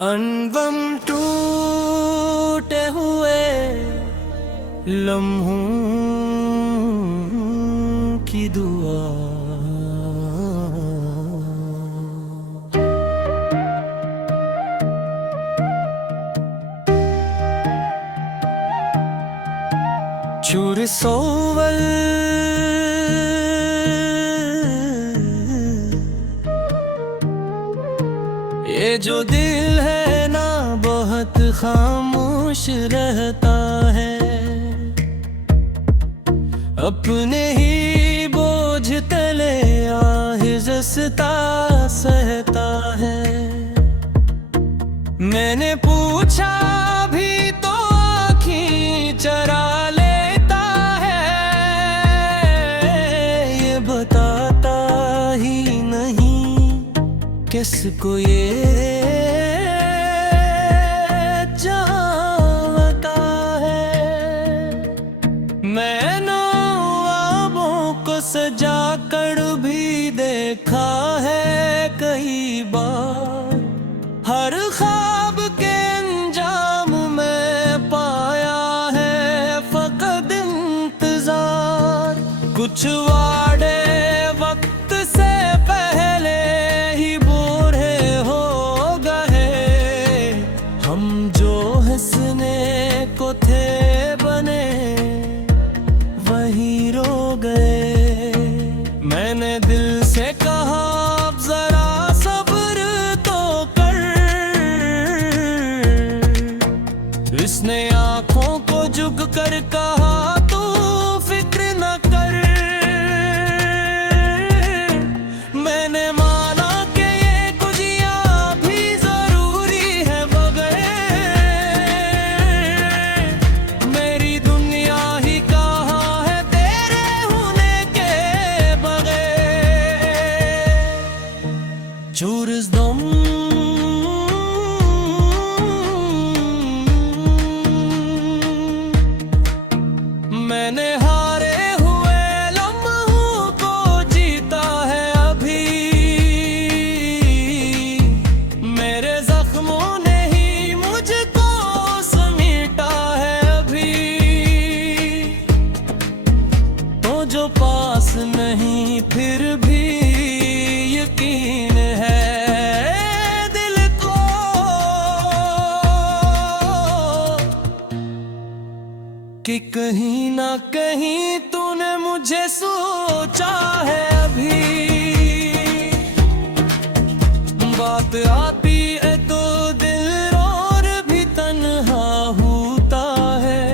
अनबम टूटे हुए लम्हों की दुआ। चूर सोवल ये जो दिल है ना बहुत खामोश रहता है, अपने ही बोझ तले आहिज़ता सहता है। मैंने पूछा भी तो आँखें चरा लेता है, ये बताता ही नहीं किसको ये चाहता है। मैंने ख्वाबों को सजा कर भी देखा है कई बार, हर ख्वाब के अंजाम में पाया है फकत इंतजार। कुछ वादे वक्त से पहले ही बूढ़े हो गए, हम जो हंसने को थे बने वही रो गए। मैंने दिल से कहा अब जरा सब्र तो कर, इसने आंखों को झुक कर कहा तू फिक्र न कर। मैंने माना कि ये खुशियाँ भी जरूरी है बगैर मेरी दुनिया ही कहाँ है तेरे होने के बगैर। चूरज़दम मैंने हारे हुए लम्हों को जीता है अभी, मेरे जख्मों ने ही मुझको समेटा है अभी। तो जो पास नहीं फिर भी यकीन है दिल को कि कहीं ना कहीं तूने मुझे सोचा है अभी। बात आती है तो दिल और भी तन्हा होता है,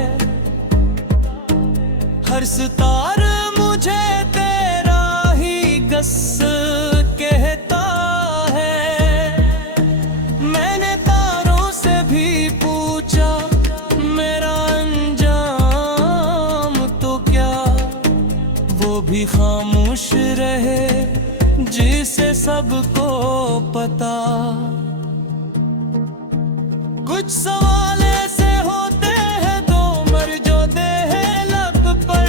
हर सितार मुझे तेरा ही गस कहता है। मैंने तारों से भी पूछा मेरा अंजाम तो क्या, वो भी खामोश रहे जिसे सबको पता। कुछ सवाल ऐसे होते हैं दो मर जो दे लब पर,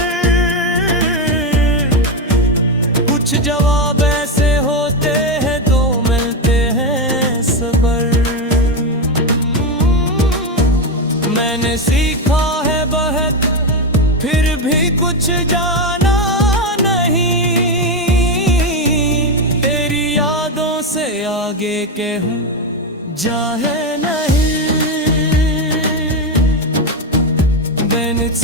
कुछ जवाब ऐसे होते हैं दो मिलते हैं सबर। मैंने सीखा है बहुत फिर भी कुछ जाना नहीं, तेरी यादों से आगे के हूँ जाहे नहीं। When it's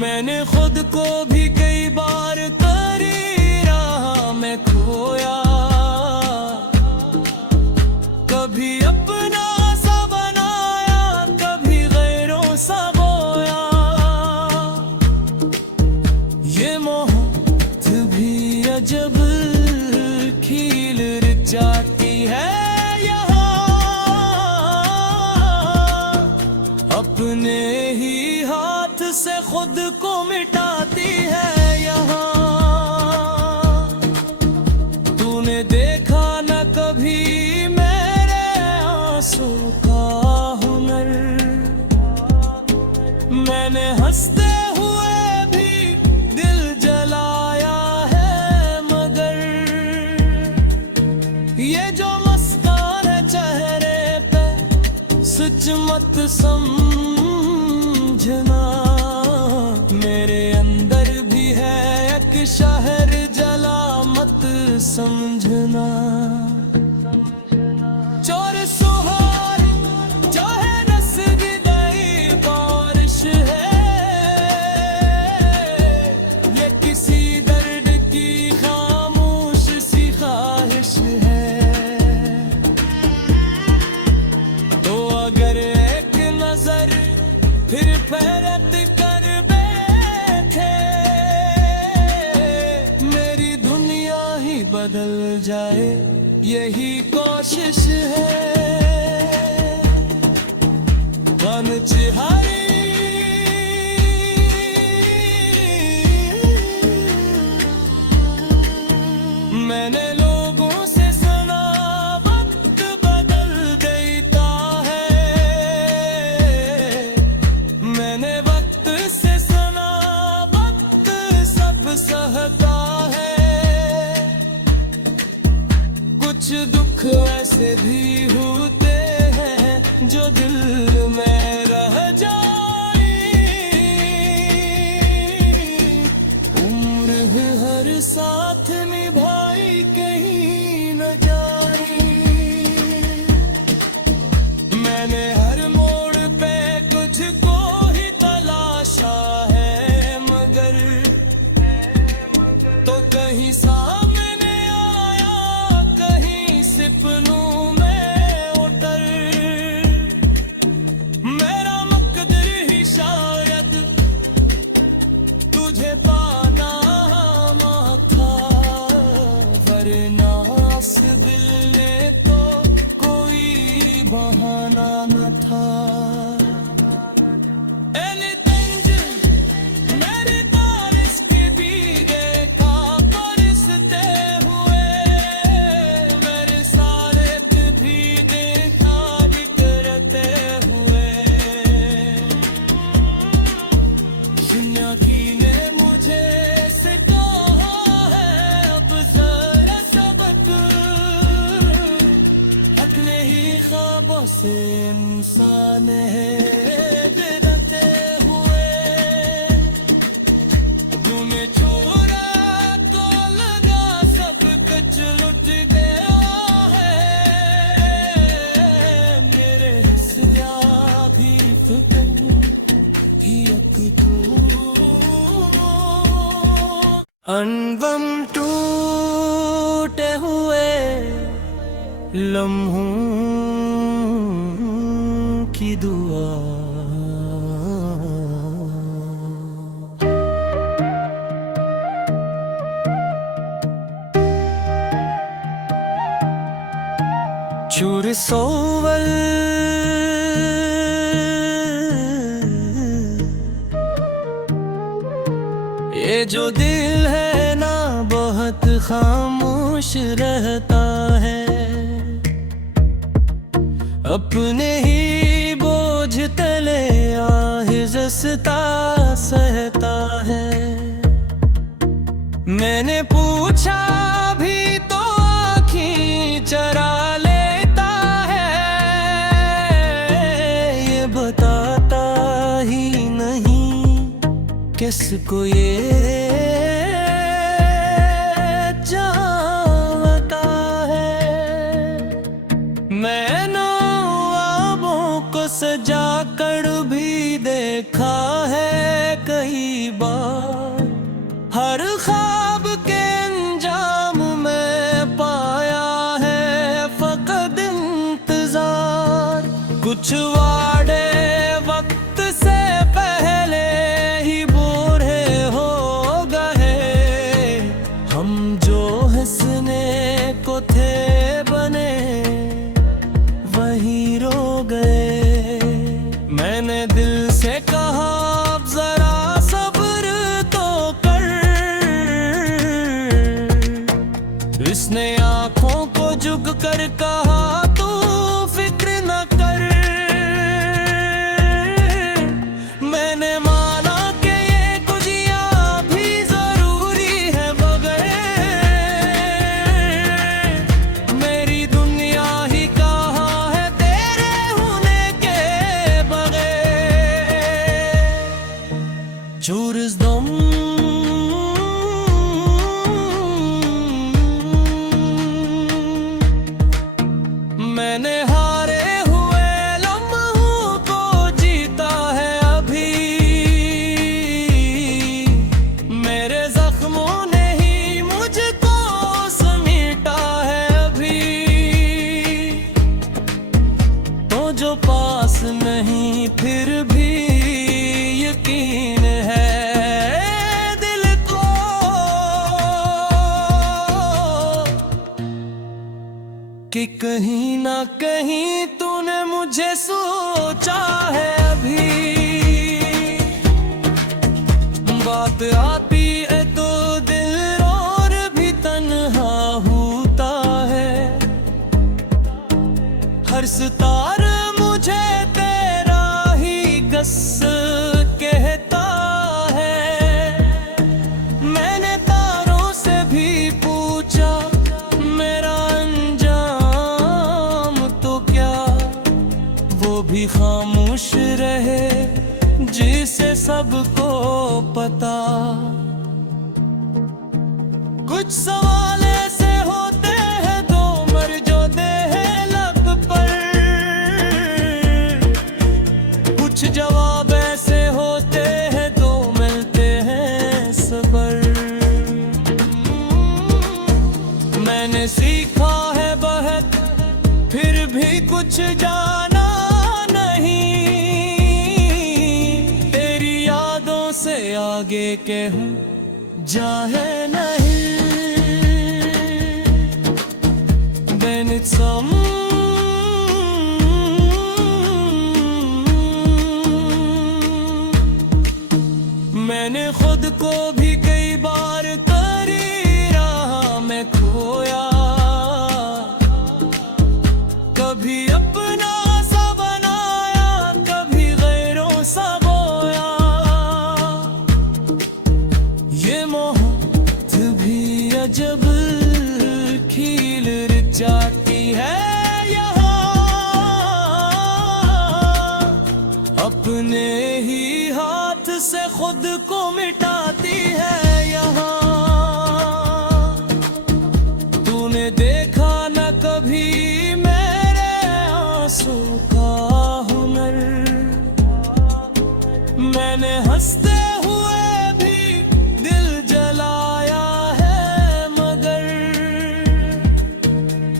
मैंने खुद को भी कई बार करी राह में खोया, कभी अपना सा बनाया कभी गैरों सा बोया। ये मोहब्बत भी अजब खील जाती है यहाँ, अपने ही हाथ से खुद को मिटाती है यहाँ। तूने देखा न कभी मेरे आंसू का हुनर, मैंने हंसते हुए भी दिल जलाया मत समझना, मेरे अंदर भी है एक शहर जला मत समझना। चोर सुहार जो है रस गई बारिश है, ये किसी दर्द की खामोश सी ख्वाहिश है। तो अगर एक नजर फिर फेरत कर बैठे, मेरी दुनिया ही बदल जाए यही कोशिश है। बनचिहारी मैंने लोगों से सुना वक्त बदल देता है, मैंने वक्त से सुना वक्त सब सहता है। कुछ दुख ऐसे भी होते हैं जो दिल में रह जाए, उम्र है हर साथ निभाई कहीं न जाए। मैंने हर मोड़ पे कुछ को ही तलाशा है, मगर तो कहीं सामने आया कहीं सपनों में उतर। मेरा मकदर ही शायद तुझे पाना था, वरना इस दिल ने तो कोई बहाना न था। मेरे बारिश के भी देखा बरसते हुए, मेरे सारे भी देखा बिखरते हुए। दुनिया की ने मुझे से कहा है अब जरा सबक, अपने ही ख्वाबों से इंसान है गिरते हुए। तुम्हें छोड़ा तो लगा सब कुछ लुट गया है, मेरे हिस्सा भी फिक्र ही अनबम टूटे हुए लम्हों की दुआ। चूर सोवल ये जो दिल है ना बहुत खामोश रहता है, अपने ही बोझ तले आहिज़ता सहता है। मैंने पूछा भी तो आँखें चरा लेता है, ये बताता ही नहीं किसको ये चाहता है। मैंने ख्वाबों को सजा कर भी देखा है कई बार, हर ख्वाब के अंजाम में पाया है फकत इंतजार। कुछ वादे वक्त से पहले ही बुरे हो गए, हम जो हंसने को थे बने वही रो गए। मैंने दिल से कहा अब जरा सब्र तो कर, इसने आंखों को झुक कर कहा तू फिक्र न कर। मैंने माना कि ये खुशियाँ भी जरूरी है, मगर मेरी दुनिया ही कहाँ है तेरे होने के कि कहीं ना कहीं तूने मुझे सोचा है अभी। बात आती है तो दिल और भी तन्हा होता है। हर सितार मुझे तेरा ही गस कहता है। मैंने तारों से भी पूछा मेरा अंजाम तो क्या, वो भी खामोश रहे जिसे सबको पता। कुछ सवाल ऐसे होते हैं दो मर जो दे लब पर, कुछ जवाब ऐसे होते हैं दो मिलते हैं सबर। मैंने सीखा है बहुत फिर भी कुछ जाना नहीं। तेरी यादों से आगे के हूँ जाए नहीं। Then it's मैंने खुद को भी कई बार तेरी राह में खोया। कभी अपना सा बनाया, कभी गैरों सा बोया। ये मोहब्बत भी अजब खील जाती है यहाँ। अपने ही हाथ से खुद को मिटाती है यहाँ। तूने देखा न कभी मेरे आंसू का हुनर। मैंने हंसते हुए भी दिल जलाया है, मगर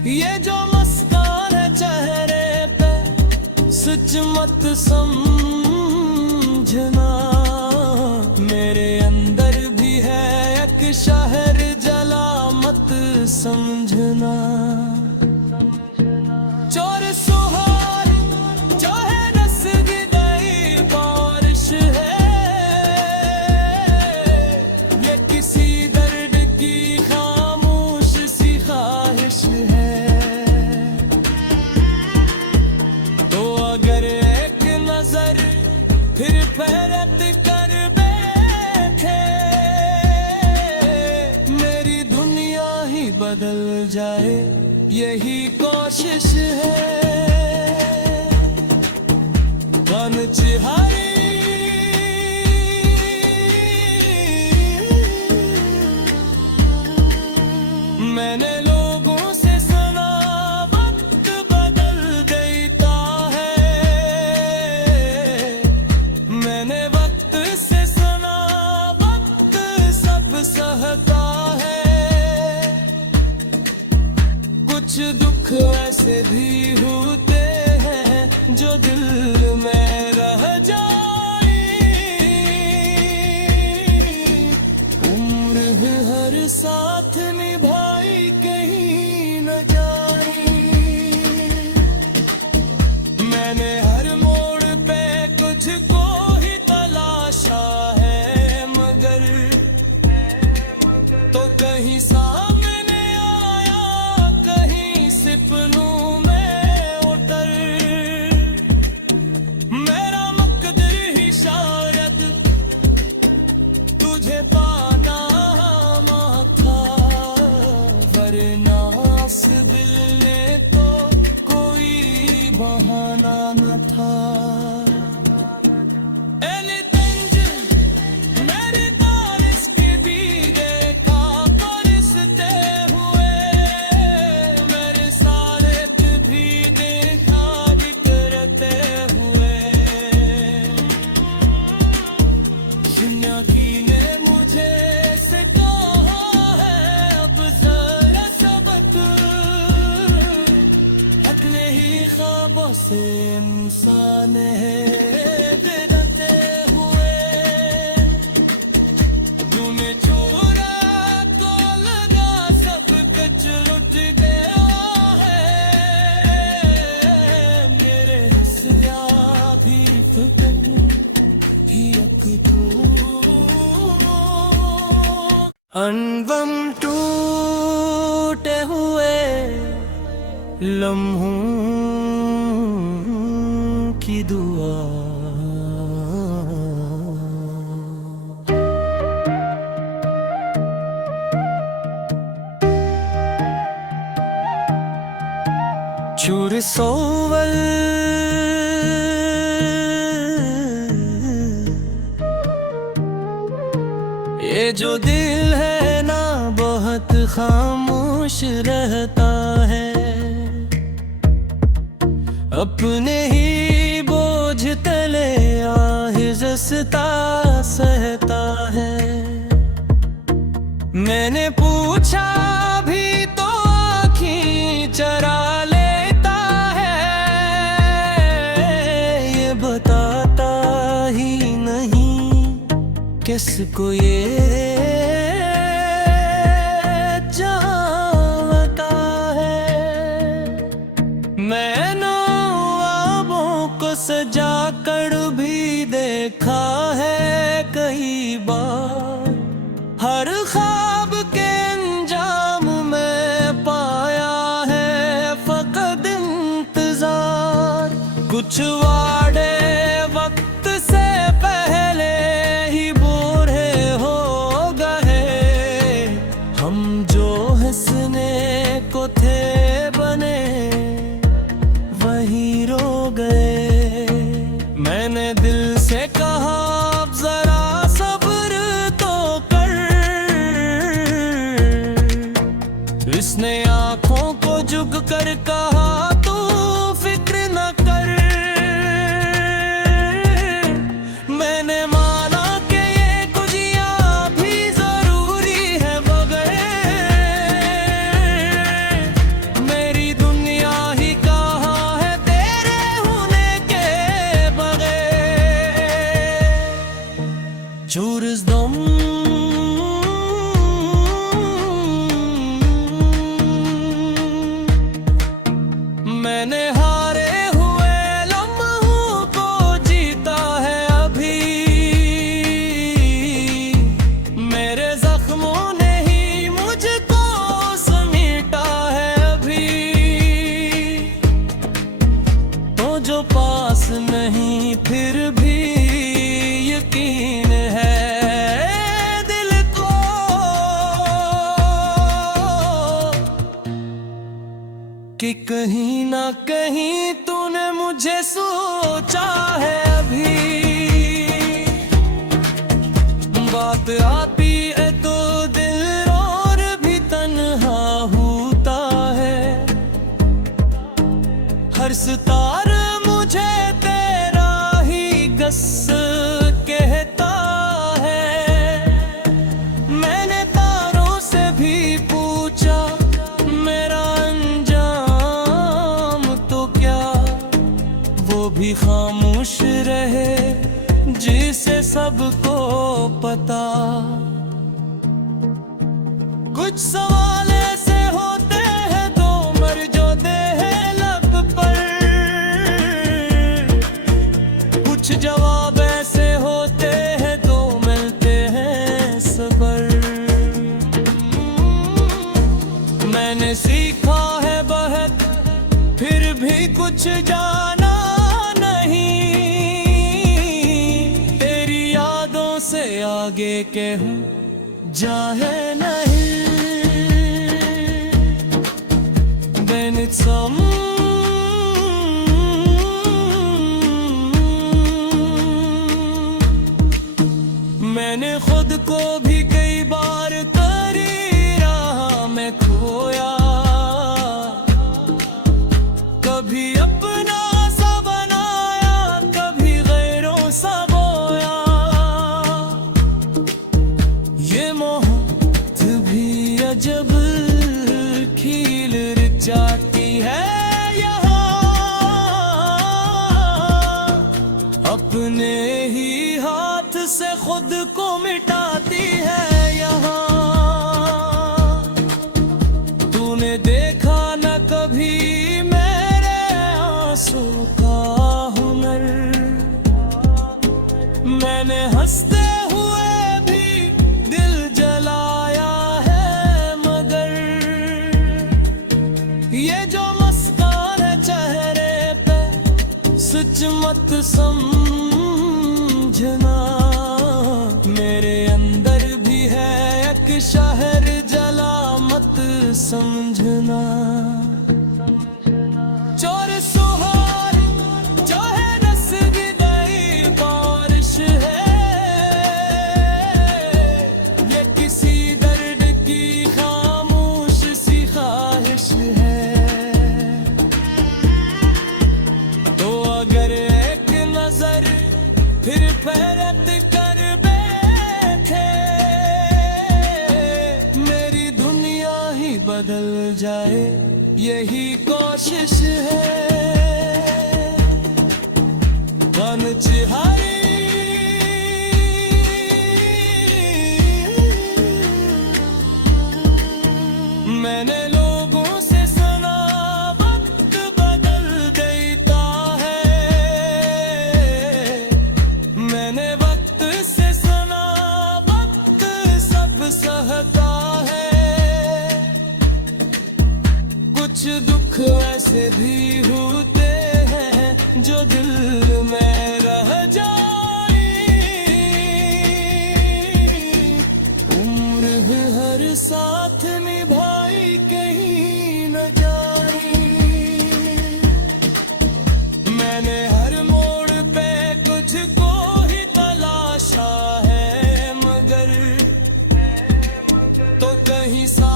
ये जो मुस्कान है चेहरे पे सच मत समझना। मेरे अंदर भी है एक शहर जला मत समझना। चोर सुहार जो है रस गई बारिश है, ये किसी दर्द की खामोश सी ख्वाहिश है। तो अगर एक नजर फिर फेरत कर बैठे, मेरी दुनिया ही बदल जाए यही कोशिश है। चिहारी मैंने लोगों से सुना वक्त बदल देता है। मैंने वक्त से सुना वक्त सब सहता है। कुछ दुख ऐसे भी होते हैं जो दिल में रह जाए। उम्र है हर साथ निभाई कहीं न जाए। मैंने हर मोड़ पे कुछ को ही तलाशा है, मगर तो कहीं सामने आया कहीं सपनों में उतर। मेरा मकदर ही शायद तुझे पाना था, वरना इस दिल ने तो कोई बहाना न था। मेरी बारिश के भी देखा बरसते हुए, मेरे सारे भी देखा बिखरते हुए। दुनिया की ने मुझे सिखाया है अब जरा सबक। अपने ही ख्वाबों से इंसान है गिरते हुए। तूने छोड़ा तो लगा सब कुछ लुट गया है। टूटे हुए लम्हों की दुआ। चूर सोवल ये जो दिल है ना बहुत खामोश रहता है, अपने ही बोझ तले आहिज़ता सहता है। मैंने पूछा भी तो आँखें चरा लेता है, ये बताता ही नहीं किसको ये चाहता है। मैंने ख्वाबों को सजा कर भी देखा है कई बार, हर ख्वाब के अंजाम में पाया है फकत इंतजार। कुछ वादे वक्त से पहले ही बूढ़े हो गए, हम जो हंसने को थे बने वही रो गए। मैंने दिल से कहा अब जरा सब्र तो कर, इसने आंखों को झुक कर कहा तू फिक्र न कर। मैंने माना कि ये खुशियाँ भी जरूरी है, बगैर मेरी दुनिया ही कहाँ है तेरे होने के बगैर। चूरज़दम मैंने हारे हुए लम्हों को जीता है अभी, मेरे जख्मों ने ही मुझको समेटा है अभी। तो जो पास नहीं फिर भी यकीन है दिल को कि कहीं ना कहीं तूने मुझे सोचा है अभी। बात आती है तो दिल और भी तन्हा होता है, हर सितार मुझे तेरा ही गस कहता है। मैंने तारों से भी पूछा मेरा भी खामोश रहे, जिसे सबको पता। कुछ सवाल ऐसे होते हैं दो मर जो दे हैं लब पर, कुछ जवाब ऐसे होते हैं दो मिलते हैं सबर। मैंने सीखा है बहुत फिर भी कुछ जाना से आगे के हूँ जाहे नहीं। Then it's मैंने खुद को भी कई बार करी राह में खोया, कभी अपना सा बनाया कभी गैरों सा बोया। ये मोहब्बत भी अजब खिल जाती है यहाँ, अपने ही हाथ से खुद को मिटाती है यहाँ। तूने देखा न कभी मेरे आंसू का हुनर, मैंने हंसते हुए भी दिल जलाया है सच मत समझना, मेरे अंदर भी है एक शहर जला मत समझना। चोर सुहार चाहे रसगी गई बारिश है, ये किसी दर्द की खामोश सी ख्वाहिश है। तो अगर एक नजर फिर पैरत कर बैठे, मेरी दुनिया ही बदल जाए यही कोशिश है। बनचिहारी मैंने लोगों से सुना वक्त बदल देता है, मैंने वक्त से सुना वक्त सब सहता है। कुछ दुख ऐसे भी होते हैं जो दिल में रह जाए, उम्र हर साथ निभाई कहीं न जाए। मैंने हर मोड़ पे कुछ को ही तलाशा है, मगर तो कहीं सा